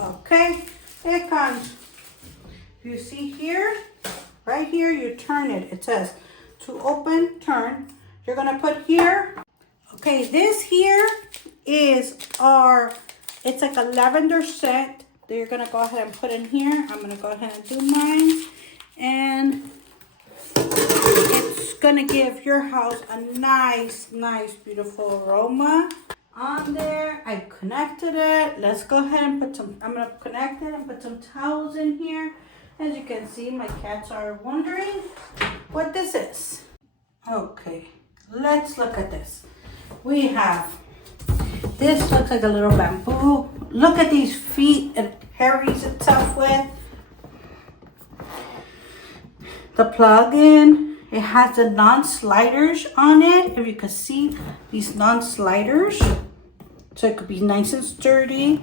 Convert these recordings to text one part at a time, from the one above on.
Okay, here it comes. You see here, right here, you turn it. It says to open, turn. You're gonna put here. Okay, this here is it's like a lavender scent that you're gonna go ahead and put in here. I'm gonna go ahead and do mine. And it's gonna give your house a nice, beautiful aroma. On there, I connected it. Let's go ahead and I'm gonna connect it and put some towels in here. As you can see, my cats are wondering what this is. Okay, let's look at this. We have, this looks like a little bamboo. Look at these feet it carries itself with. The plug-in, it has the non-sliders on it. If you can see these non-sliders. So it could be nice and sturdy.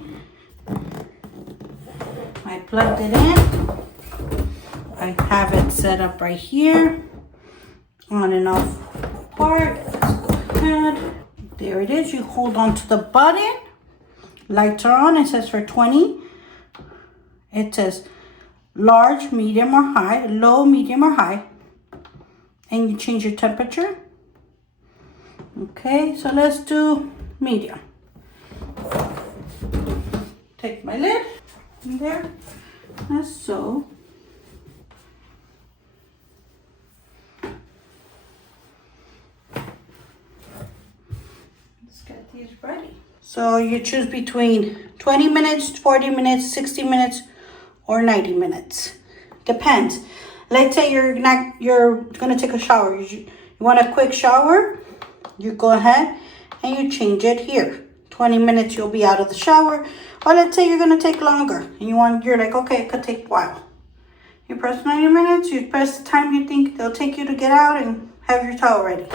I plugged it in. I have it set up right here. On and off part. There it is. You hold on to the button. Lights are on. It says for 20. It says large, medium, or high. Low, medium, or high. And you change your temperature. Okay, so let's do medium. Take my lid in there. That's so. Let's get these ready. So you choose between 20 minutes, 40 minutes, 60 minutes, or 90 minutes. Depends. Let's say you're gonna take a shower. You want a quick shower, you go ahead and you change it here. 20 minutes you'll be out of the shower. Or let's say you're gonna take longer and you're like, okay, it could take a while. You press 90 minutes, you press the time you think it'll take you to get out and have your towel ready.